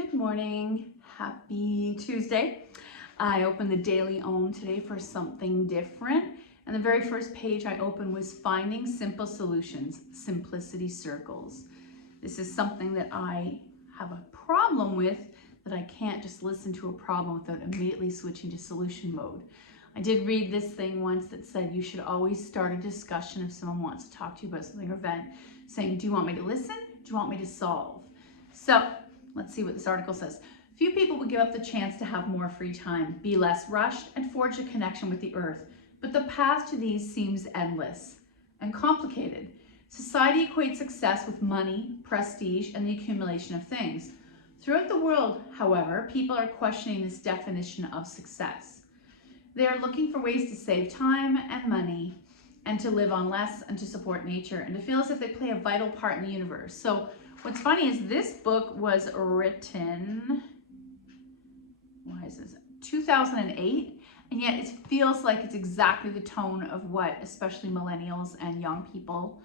Good morning. Happy Tuesday. I opened the Daily Own today for something different. And the very first page I opened was Finding Simple Solutions, Simplicity Circles. This is something that I have a problem with, that I can't just listen to a problem without immediately switching to solution mode. I did read this thing once that said you should always start a discussion if someone wants to talk to you about something or vent, saying, do you want me to listen? Do you want me to solve? So let's see what this article says. Few people would give up the chance to have more free time, be less rushed, and forge a connection with the earth. But the path to these seems endless and complicated. Society equates success with money, prestige, and the accumulation of things. Throughout the world, however, people are questioning this definition of success. They are looking for ways to save time and money and to live on less and to support nature and to feel as if they play a vital part in the universe. So what's funny is this book was written, 2008, and yet it feels like it's exactly the tone of what especially millennials and young people,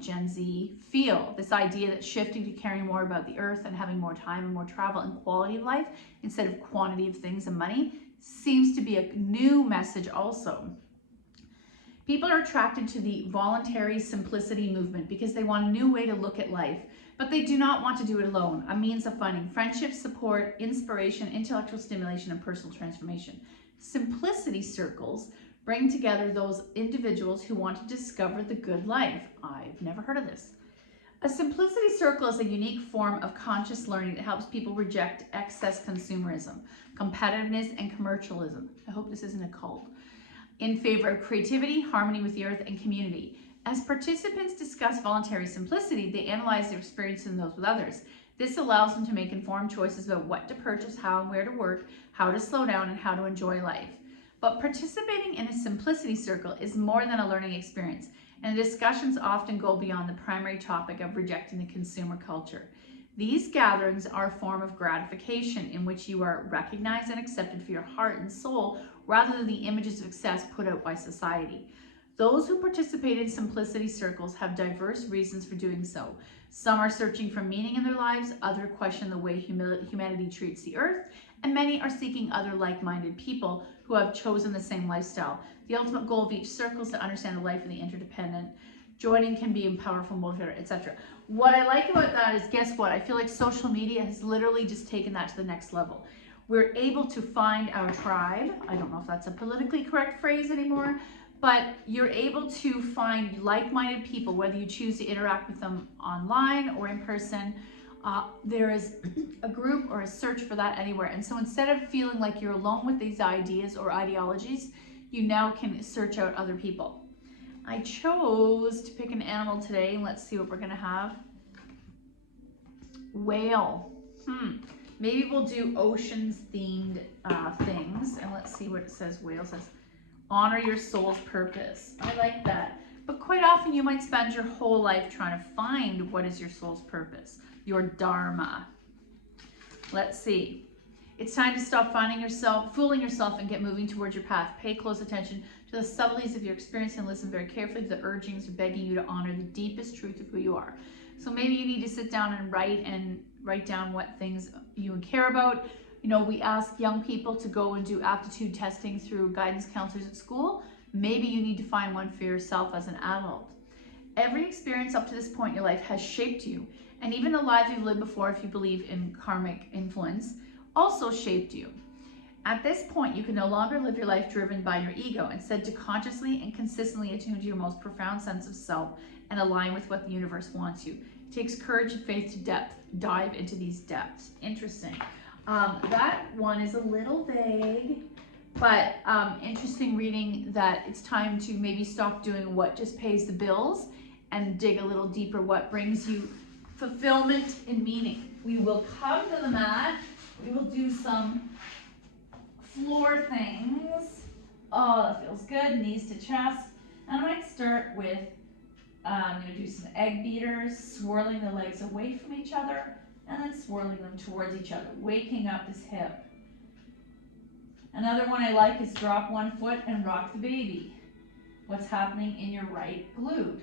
Gen Z, feel. This idea that shifting to caring more about the earth and having more time and more travel and quality of life instead of quantity of things and money seems to be a new message also. People are attracted to the voluntary simplicity movement because they want a new way to look at life, but they do not want to do it alone, a means of finding friendship, support, inspiration, intellectual stimulation, and personal transformation. Simplicity circles bring together those individuals who want to discover the good life. I've never heard of this. A simplicity circle is a unique form of conscious learning that helps people reject excess consumerism, competitiveness, and commercialism. I hope this isn't a cult. In favor of creativity, harmony with the earth, and community. As participants discuss voluntary simplicity, they analyze their experiences and those with others. This allows them to make informed choices about what to purchase, how and where to work, how to slow down, and how to enjoy life. But participating in a simplicity circle is more than a learning experience, and the discussions often go beyond the primary topic of rejecting the consumer culture. These gatherings are a form of gratification in which you are recognized and accepted for your heart and soul rather than the images of success put out by society. Those who participate in simplicity circles have diverse reasons for doing so. Some are searching for meaning in their lives, others question the way humanity treats the earth, and many are seeking other like-minded people who have chosen the same lifestyle. The ultimate goal of each circle is to understand the life of the interdependent. Joining can be a powerful motivator, etc. What I like about that is, guess what? I feel like social media has literally just taken that to the next level. We're able to find our tribe. I don't know if that's a politically correct phrase anymore, but you're able to find like-minded people, whether you choose to interact with them online or in person. There is a group or a search for that anywhere. And so instead of feeling like you're alone with these ideas or ideologies, you now can search out other people. I chose to pick an animal today. Let's see what we're gonna have. Whale. Maybe we'll do oceans themed things. And let's see what it says. Whale says, honor your soul's purpose. I like that. But quite often you might spend your whole life trying to find what is your soul's purpose, your dharma. Let's see. It's time to stop fooling yourself and get moving towards your path. Pay close attention to the subtleties of your experience and listen very carefully to the urgings begging you to honor the deepest truth of who you are. So maybe you need to sit down and write down what things you care about. You know, we ask young people to go and do aptitude testing through guidance counselors at school. Maybe you need to find one for yourself as an adult. Every experience up to this point in your life has shaped you, and even the lives you've lived before, if you believe in karmic influence, also shaped you. At this point, you can no longer live your life driven by your ego, instead to consciously and consistently attune to your most profound sense of self and align with what the universe wants you. It takes courage and faith to dive into these depths. Interesting. That one is a little vague, but interesting reading that it's time to maybe stop doing what just pays the bills and dig a little deeper, what brings you fulfillment and meaning. We will come to the mat. We will do some floor things. Oh, that feels good. Knees to chest. And I might start with, I'm going to do some egg beaters, swirling the legs away from each other, and then swirling them towards each other, waking up this hip. Another one I like is drop one foot and rock the baby. What's happening in your right glute?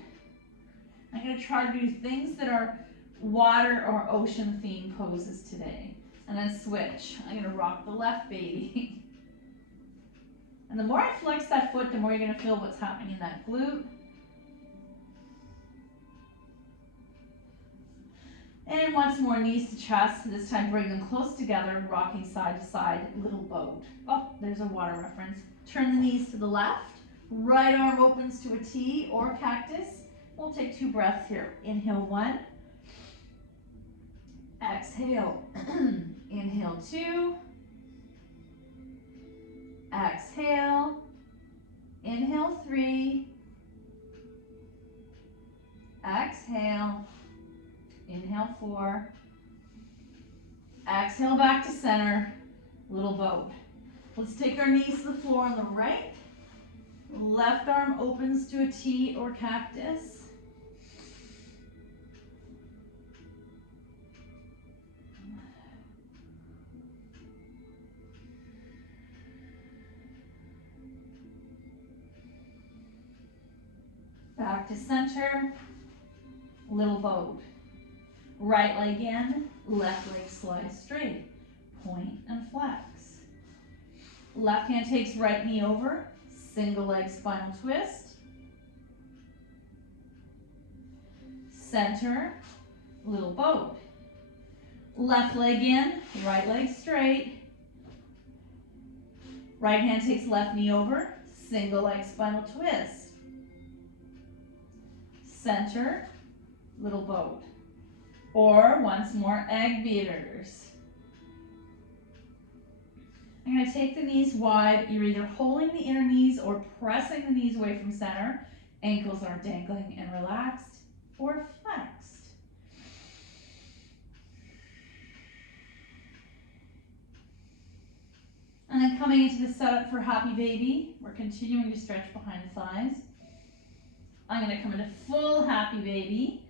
I'm going to try to do things that are water or ocean theme poses today. And then switch. I'm gonna rock the left baby. And the more I flex that foot, the more you're gonna feel what's happening in that glute. And once more, knees to chest. This time bring them close together, rocking side to side, little boat. Oh, there's a water reference. Turn the knees to the left. Right arm opens to a T or cactus. We'll take 2 breaths here. Inhale 1. Exhale. Inhale 2. Exhale. Inhale 3. Exhale. Inhale 4. Exhale back to center. Little boat. Let's take our knees to the floor on the right. Left arm opens to a T or cactus. Back to center. Little boat. Right leg in, left leg slides straight. Point and flex. Left hand takes right knee over. Single leg spinal twist. Center, little boat. Left leg in, right leg straight. Right hand takes left knee over. Single leg spinal twist. Center, little boat. Or once more, egg beaters. I'm going to take the knees wide. You're either holding the inner knees or pressing the knees away from center. Ankles are dangling and relaxed or flexed. And then coming into the setup for happy baby, we're continuing to stretch behind the thighs. I'm going to come into full happy baby,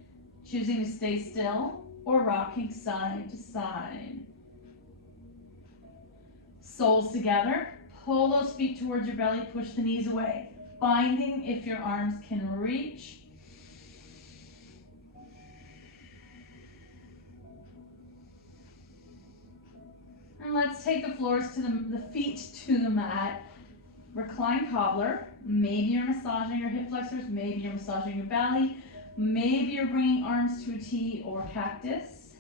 choosing to stay still or rocking side to side. Soles together, pull those feet towards your belly, push the knees away, binding if your arms can reach. And let's take the floors to the feet to the mat. Recline cobbler. Maybe you're massaging your hip flexors, maybe you're massaging your belly, maybe you're bringing arms to a T or cactus.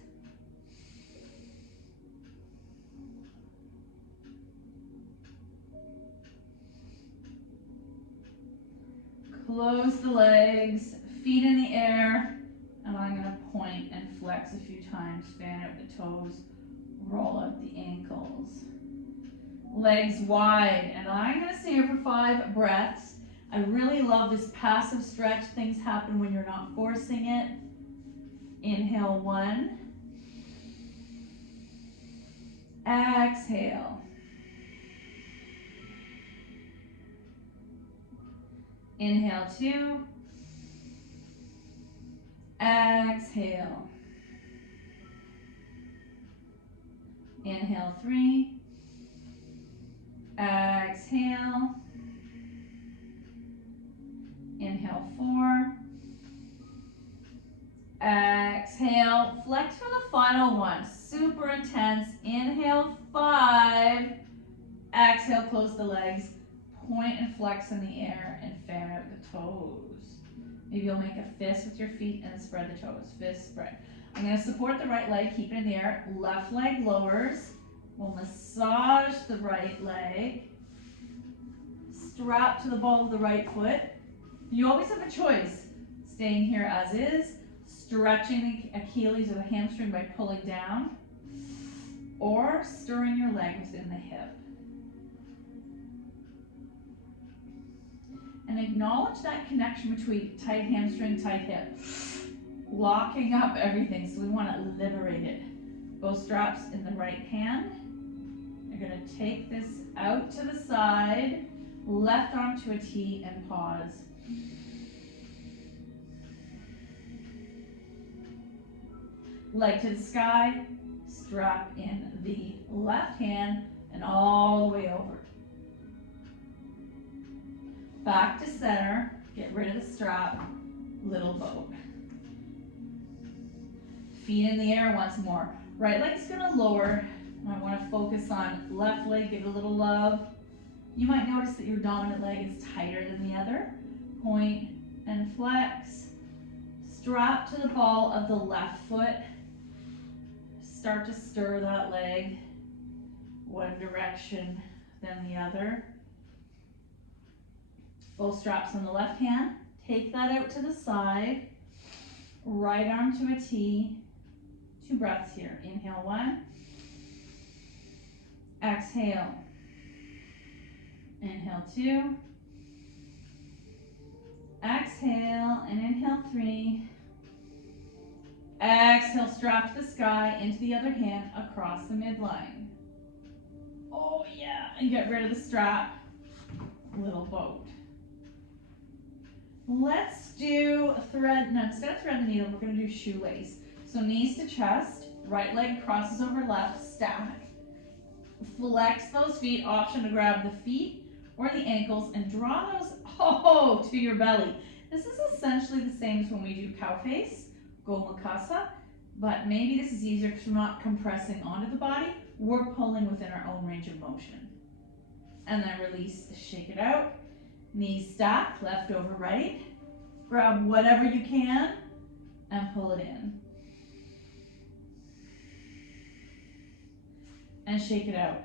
Close the legs, feet in the air, and I'm going to point and flex a few times, fan out the toes, roll out the ankles. Legs wide, and I'm going to stay here for 5 breaths. I really love this passive stretch. Things happen when you're not forcing it. Inhale 1. Exhale. Inhale 2. Exhale. Inhale 3. Exhale. Inhale 4. Exhale. Flex for the final one. Super intense. Inhale 5. Exhale, close the legs. Point and flex in the air and fan out the toes. Maybe you'll make a fist with your feet and spread the toes. Fist spread. I'm going to support the right leg, keep it in the air. Left leg lowers. We'll massage the right leg. Strap to the ball of the right foot. You always have a choice. Staying here as is, stretching the Achilles or the hamstring by pulling down, or stirring your leg within the hip. And acknowledge that connection between tight hamstring, tight hip. Locking up everything, so we want to liberate it. Both straps in the right hand. You're going to take this out to the side, left arm to a T and pause. Leg to the sky, strap in the left hand and all the way over. Back to center, get rid of the strap, little boat. Feet in the air once more. Right leg's gonna lower. I want to focus on left leg, give it a little love. You might notice that your dominant leg is tighter than the other. Point and flex. Strap to the ball of the left foot. Start to stir that leg one direction, then the other. Both straps on the left hand. Take that out to the side. Right arm to a T. 2 breaths here. Inhale 1. Exhale. Inhale 2. Exhale and inhale 3. Exhale, strap to the sky, into the other hand, across the midline. Oh yeah, and get rid of the strap. Little boat. Let's do thread, no, instead of thread the needle, we're gonna do shoelace. So knees to chest, right leg crosses over left, stack. Flex those feet, option to grab the feet or the ankles and draw those, to your belly. This is essentially the same as when we do cow face, gomakasa, but maybe this is easier because we're not compressing onto the body, we're pulling within our own range of motion. And then release, shake it out. Knees stacked, left over right. Grab whatever you can and pull it in. And shake it out.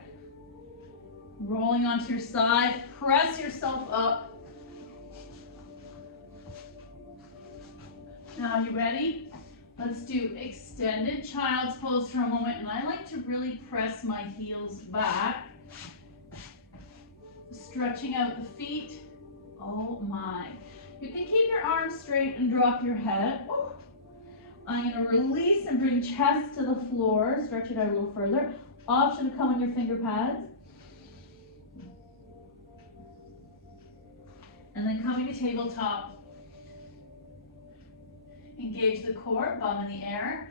Rolling onto your side, press yourself up. Now you ready? Let's do extended child's pose for a moment, and I like to really press my heels back. Stretching out the feet. Oh my. You can keep your arms straight and drop your head. Oh. I'm going to release and bring chest to the floor. Stretch it out a little further. Option to come on your finger pads. And then coming to tabletop. Engage the core, bum in the air.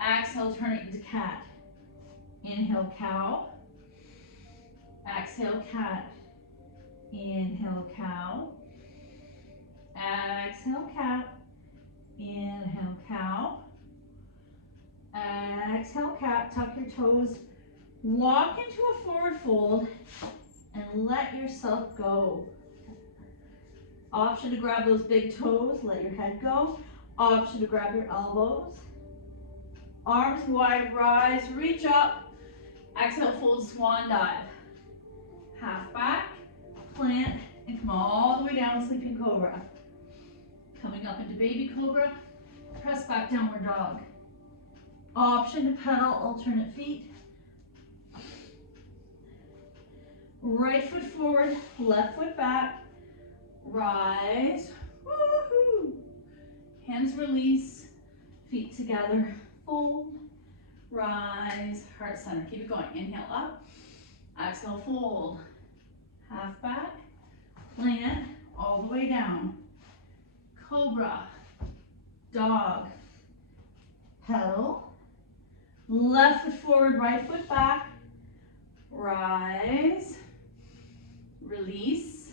Exhale, turn it into cat. Inhale, cow. Exhale, cat. Inhale, cow. Exhale, cat. Inhale, cow. Exhale, cat. Tuck your toes. Walk into a forward fold and let yourself go. Option to grab those big toes, let your head go. Option to grab your elbows. Arms wide, rise, reach up. Exhale, fold, swan dive. Half back, plant, and come all the way down, sleeping cobra. Coming up into baby cobra, press back, downward dog. Option to pedal alternate feet. Right foot forward, left foot back. Rise. Woohoo! Hands release, feet together. Fold, rise, heart center. Keep it going. Inhale up, exhale, fold. Half back, plant, all the way down. Cobra, dog, pedal. Left foot forward, right foot back. Rise, release,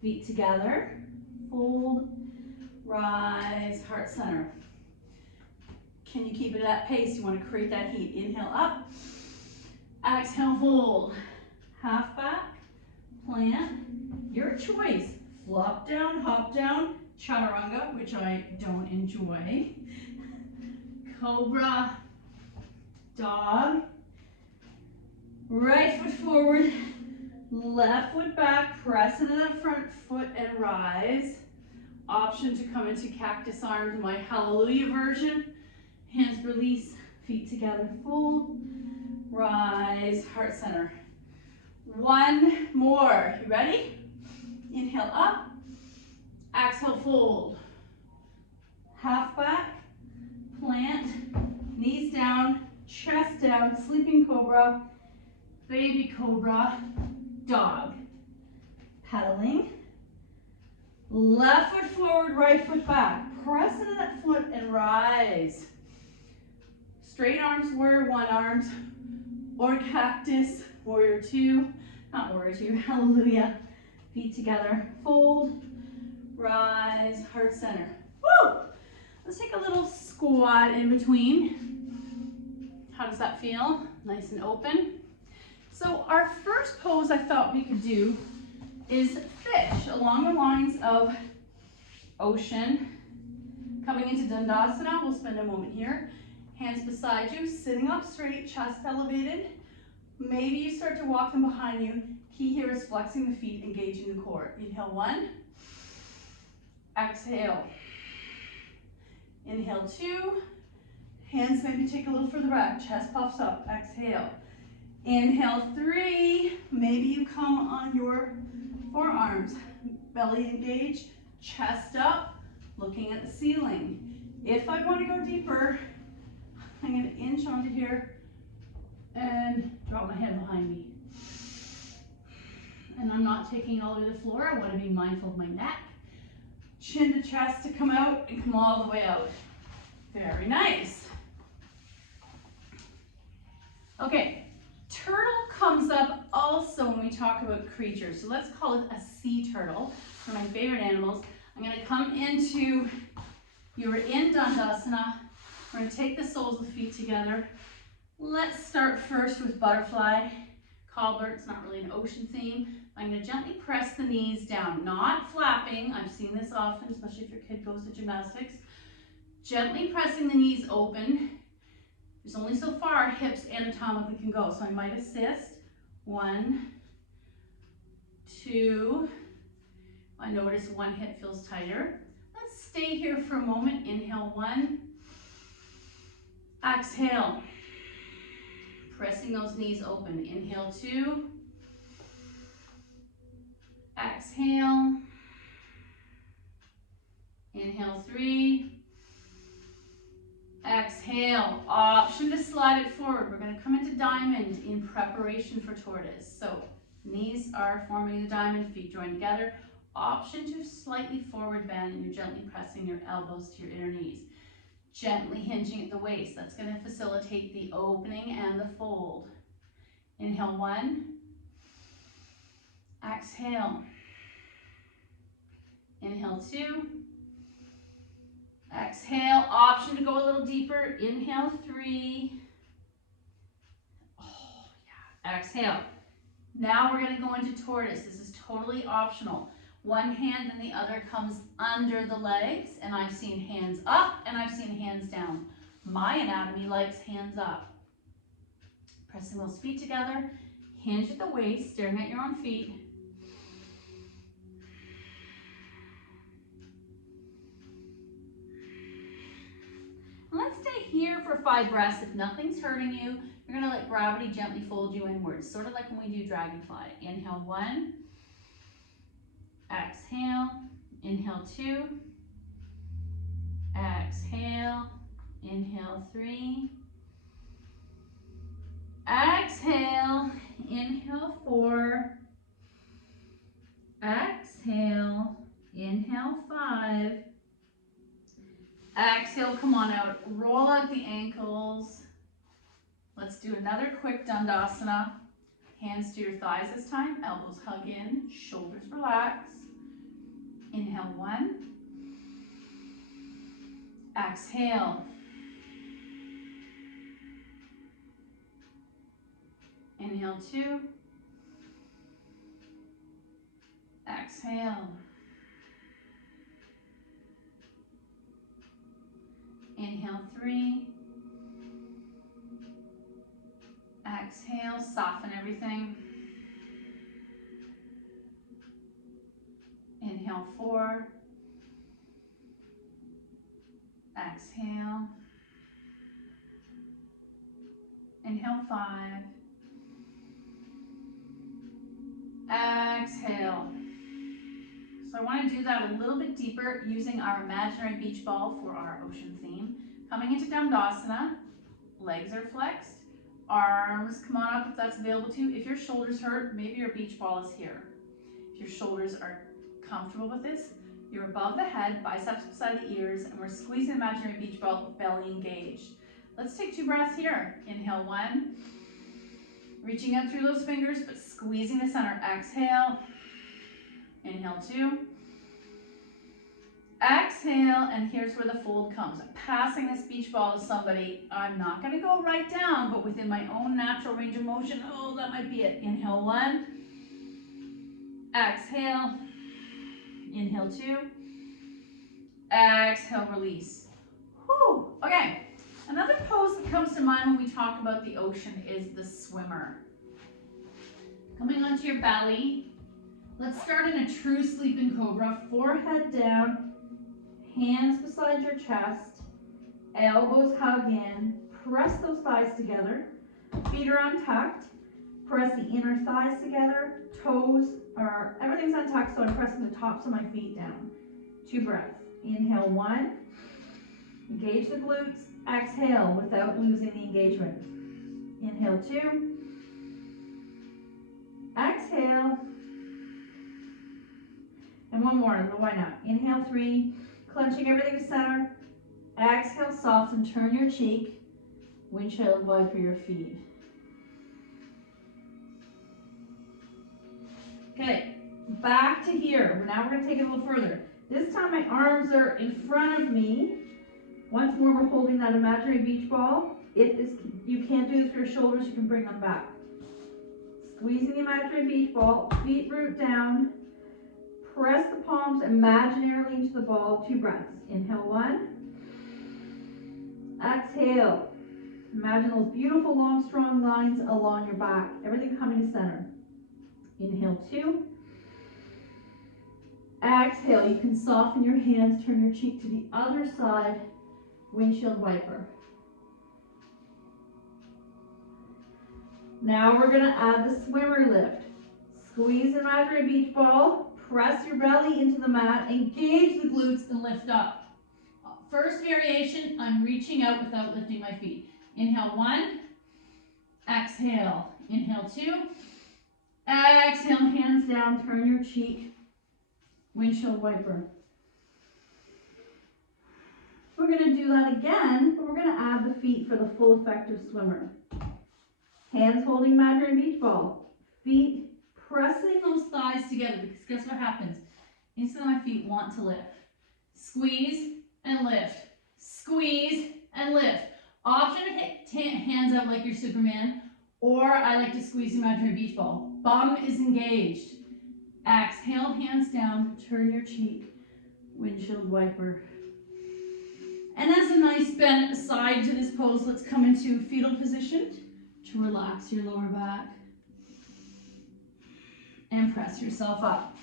feet together. Fold, rise, heart center. Can you keep it at that pace? You want to create that heat. Inhale up, exhale, fold. Half back, plant, your choice. Flop down, hop down, chaturanga, which I don't enjoy. Cobra, dog. Right foot forward, left foot back, press into that front foot and rise. Option to come into cactus arms, my hallelujah version. Hands release, feet together, fold, rise, heart center. One more, you ready? Inhale up, exhale, fold. Half back, plant, knees down, chest down, sleeping cobra, baby cobra, dog. Pedaling. Left foot forward, right foot back. Press into that foot and rise. Straight arms, warrior one arms, or cactus, warrior two, not warrior two, hallelujah. Feet together, fold, rise, heart center. Woo! Let's take a little squat in between. How does that feel? Nice and open. So our first pose I thought we could do is fish along the lines of ocean. Coming into Dandasana, we'll spend a moment here. Hands beside you, sitting up straight, chest elevated. Maybe you start to walk them behind you. Key here is flexing the feet, engaging the core. Inhale, 1. Exhale. Inhale, 2. Hands maybe take a little further back. Chest puffs up. Exhale. Inhale, 3. Maybe you come on your forearms. Belly engaged, chest up, looking at the ceiling. If I want to go deeper, I'm going to inch onto here and drop my head behind me. And I'm not taking all the way to the floor. I want to be mindful of my neck. Chin to chest to come out and come all the way out. Very nice. Okay, turtle comes up also when we talk about creatures. So let's call it a sea turtle. One of my favorite animals. I'm going to come into, you're in Dandasana. We're going to take the soles of the feet together. Let's start first with butterfly. Cobbler, it's not really an ocean theme. I'm going to gently press the knees down, not flapping. I've seen this often, especially if your kid goes to gymnastics. Gently pressing the knees open. There's only so far hips anatomically can go, so I might assist. 1, 2. I notice one hip feels tighter. Let's stay here for a moment. Inhale, 1. Exhale. Pressing those knees open. Inhale, 2. Exhale. Inhale, 3. Exhale. Option to slide it forward. We're going to come into diamond in preparation for tortoise. So knees are forming the diamond, feet joined together. Option to slightly forward bend, and you're gently pressing your elbows to your inner knees. Gently hinging at the waist. That's going to facilitate the opening and the fold. Inhale, 1. Exhale. Inhale, 2. Exhale. Option to go a little deeper. Inhale, 3. Oh, yeah. Exhale. Now we're going to go into tortoise. This is totally optional. One hand and the other comes under the legs, and I've seen hands up and I've seen hands down. My anatomy likes hands up. Pressing those feet together, hinge at the waist, staring at your own feet. Let's stay here for 5 breaths. If nothing's hurting you, you're going to let gravity gently fold you inwards, sort of like when we do dragonfly. Inhale, 1. Exhale. Inhale, 2. Exhale. Inhale, 3. Exhale. Inhale, 4. Exhale. Inhale, 5. Exhale, come on out. Roll out the ankles. Let's do another quick Dandasana. Hands to your thighs this time. Elbows hug in. Shoulders relax. Inhale, 1. Exhale. Inhale, 2. Exhale. Inhale, 3. Exhale, soften everything. Inhale, 4. Exhale. Inhale, 5. Exhale. So I want to do that a little bit deeper using our imaginary beach ball for our ocean theme. Coming into Dandasana, legs are flexed, arms come on up if that's available to you. If your shoulders hurt, maybe your beach ball is here. If your shoulders are comfortable with this, you're above the head, biceps beside the ears, and we're squeezing imaginary beach ball, belly engaged. Let's take 2 breaths here. Inhale, 1. Reaching out through those fingers, but squeezing the center. Exhale. Inhale, 2. Exhale, and here's where the fold comes. I'm passing this beach ball to somebody. I'm not gonna go right down, but within my own natural range of motion. Oh, that might be it. Inhale 1. Exhale. Inhale 2. Exhale, release. Whew. Okay. Another pose that comes to mind when we talk about the ocean is the swimmer. Coming onto your belly. Let's start in a true sleeping cobra. Forehead down. Hands beside your chest, elbows hug in, press those thighs together, feet are untucked, press the inner thighs together, toes are, everything's untucked, so I'm pressing the tops of my feet down. 2 breaths. Inhale 1, engage the glutes, exhale without losing the engagement. Inhale 2, exhale, and one more, why not? Inhale 3, clenching everything to center. Exhale, soften, turn your cheek. Windshield wiper your feet. Okay, back to here. Now we're going to take it a little further. This time my arms are in front of me. Once more, we're holding that imaginary beach ball. If you can't do this with your shoulders, you can bring them back. Squeezing the imaginary beach ball, feet root down. Press the palms imaginarily into the ball. 2 breaths. Inhale 1. Exhale. Imagine those beautiful, long, strong lines along your back. Everything coming to center. Inhale 2. Exhale. You can soften your hands, turn your cheek to the other side. Windshield wiper. Now we're going to add the swimmer lift. Squeeze the imaginary beach ball. Press your belly into the mat, engage the glutes, and lift up. First variation, I'm reaching out without lifting my feet. Inhale 1, exhale. Inhale 2, exhale, hands down, turn your cheek, windshield wiper. We're going to do that again, but we're going to add the feet for the full effective swimmer. Hands holding imaginary beach ball, feet pressing those thighs together, because guess what happens? Instantly my feet want to lift. Squeeze and lift. Squeeze and lift. Option to hit hands out like you're Superman, or I like to squeeze the imaginary beach ball. Bum is engaged. Exhale, hands down, turn your cheek, windshield wiper. And as a nice bend aside to this pose, let's come into fetal position to relax your lower back. And press yourself up.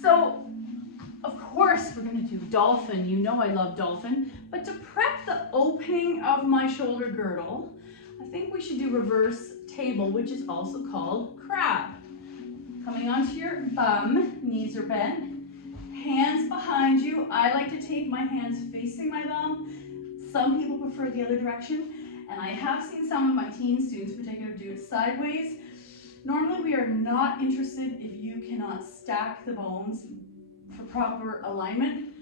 So, of course, we're going to do dolphin. You know I love dolphin. But to prep the opening of my shoulder girdle, I think we should do reverse table, which is also called crab. Coming onto your bum, knees are bent, hands behind you. I like to take my hands facing my bum. Some people prefer the other direction, and I have seen some of my teen students in particular do it sideways. Normally, we are not interested if you cannot stack the bones for proper alignment,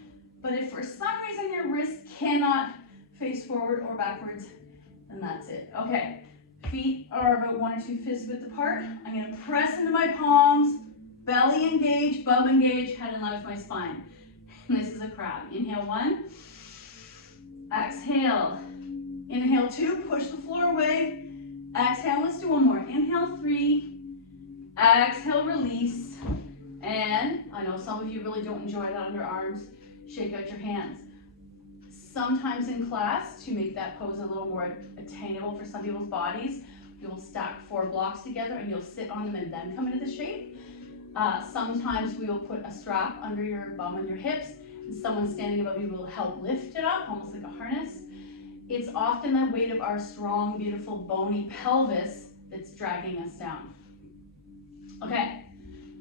but if for some reason your wrist cannot face forward or backwards, then that's it. Okay, feet are about 1 or 2 fists width apart. I'm going to press into my palms, belly engage, bum engage, head in line with my spine. And this is a crab. Inhale 1, exhale. Inhale 2, push the floor away. Exhale, let's do one more. Inhale 3. Exhale, release, and I know some of you really don't enjoy that on your arms. Shake out your hands. Sometimes in class, to make that pose a little more attainable for some people's bodies, you'll stack 4 blocks together and you'll sit on them and then come into the shape. Sometimes we will put a strap under your bum and your hips, and someone standing above you will help lift it up, almost like a harness. It's often the weight of our strong, beautiful, bony pelvis that's dragging us down. Okay,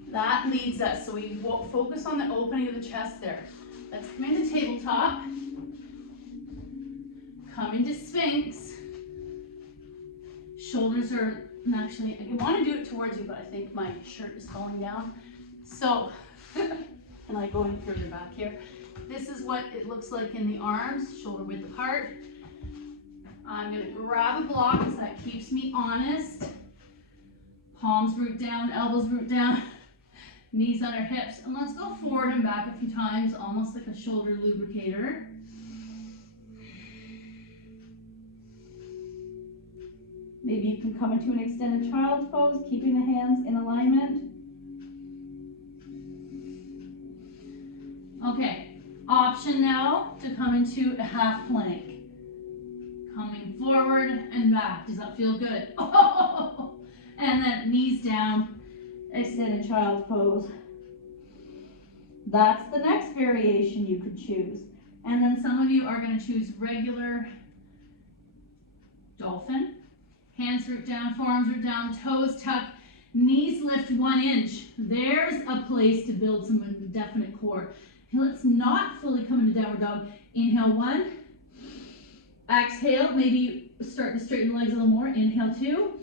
that leads us, so we focus on the opening of the chest there. Let's come into tabletop, come into Sphinx. Shoulders are, actually, I want to do it towards you, but I think my shirt is falling down. So, and I go in further back here. This is what it looks like in the arms, shoulder width apart. I'm going to grab a block because that keeps me honest. Palms root down, elbows root down. Knees under hips, and let's go forward and back a few times, almost like a shoulder lubricator. Maybe you can come into an extended child's pose, keeping the hands in alignment. Okay, option now to come into a half plank. Coming forward and back. Does that feel good? Oh! And then knees down, extended child's pose. That's the next variation you could choose. And then some of you are going to choose regular dolphin. Hands root down, forearms root down, toes tuck, knees lift 1 inch. There's a place to build some definite core. Let's not fully come into downward dog. Inhale 1. Exhale, maybe start to straighten the legs a little more. Inhale 2.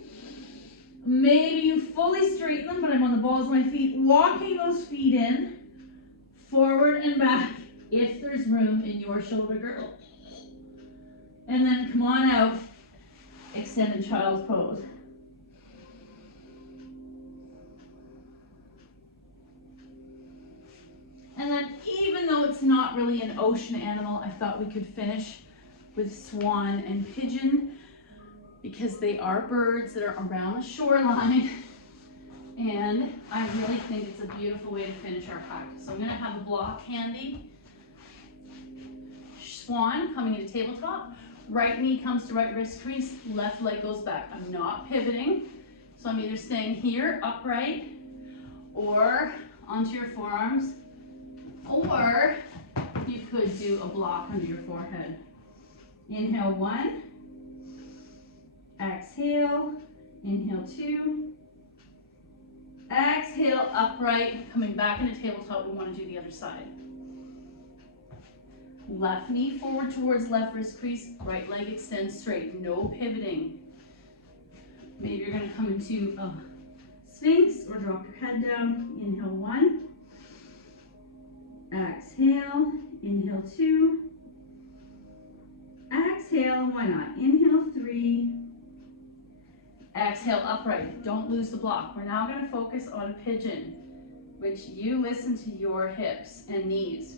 Maybe you fully straighten them, but I'm on the balls of my feet, walking those feet in, forward and back, if there's room in your shoulder girdle. And then come on out, extended child's pose. And then even though it's not really an ocean animal, I thought we could finish with swan and pigeon because they are birds that are around the shoreline. And I really think it's a beautiful way to finish our practice. So I'm going to have a block handy. Swan coming into tabletop. Right knee comes to right wrist crease. Left leg goes back. I'm not pivoting. So I'm either staying here upright or onto your forearms. Or you could do a block under your forehead. Inhale 1. Exhale. Inhale 2. Exhale, upright, coming back into tabletop. We want to do the other side. Left knee forward towards left wrist crease, right leg extends straight, no pivoting. Maybe you're going to come into a Sphinx or drop your head down. Inhale 1. Exhale, inhale 2. Exhale, why not? Inhale 3. Exhale, upright. Don't lose the block. We're now going to focus on pigeon, which you listen to your hips and knees.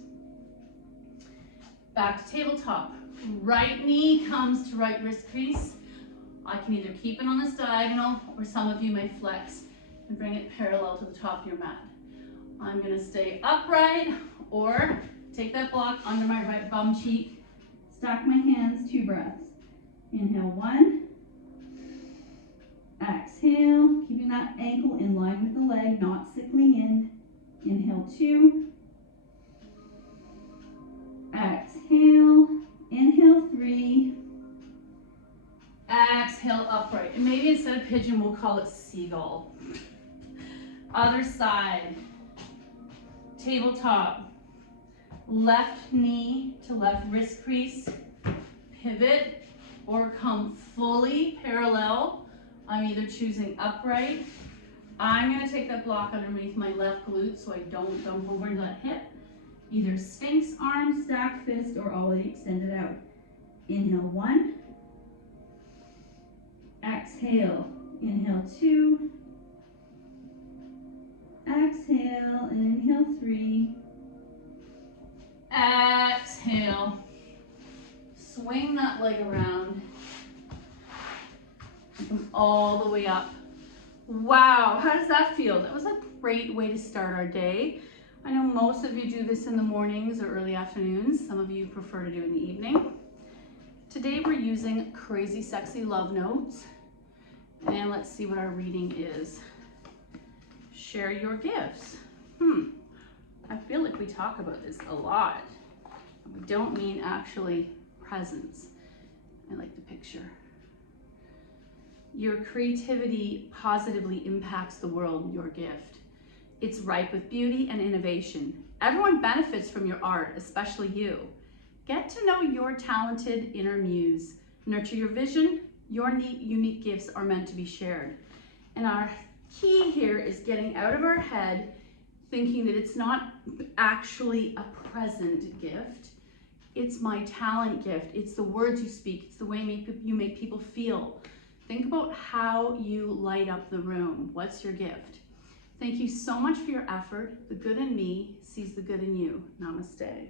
Back to tabletop. Right knee comes to right wrist crease. I can either keep it on this diagonal, or some of you may flex and bring it parallel to the top of your mat. I'm going to stay upright, or take that block under my right bum cheek. Stack my hands, 2 breaths. Inhale 1. Exhale, keeping that ankle in line with the leg, not sickling in. Inhale 2. Exhale, inhale 3. Exhale, upright. And maybe instead of pigeon, we'll call it seagull. Other side. Tabletop. Left knee to left wrist crease. Pivot or come fully parallel. I'm either choosing upright. I'm going to take that block underneath my left glute so I don't dump over into that hip. Either Sphinx arm, stacked fist, or already extended out. Inhale 1. Exhale. Inhale 2. Exhale and inhale 3. Exhale. Swing that leg around. Come all the way up. Wow, how does that feel? That was a great way to start our day. I know most of you do this in the mornings or early afternoons. Some of you prefer to do it in the evening. Today we're using Crazy Sexy Love Notes. And let's see what our reading is. Share your gifts. I feel like we talk about this a lot. We don't mean actually presents. I like the picture. Your creativity positively impacts the world, your gift. It's ripe with beauty and innovation. Everyone benefits from your art, especially you. Get to know your talented inner muse. Nurture your vision. Your unique gifts are meant to be shared. And our key here is getting out of our head, thinking that it's not actually a present gift. It's my talent gift. It's the words you speak. It's the way you make people feel. Think about how you light up the room. What's your gift? Thank you so much for your effort. The good in me sees the good in you. Namaste.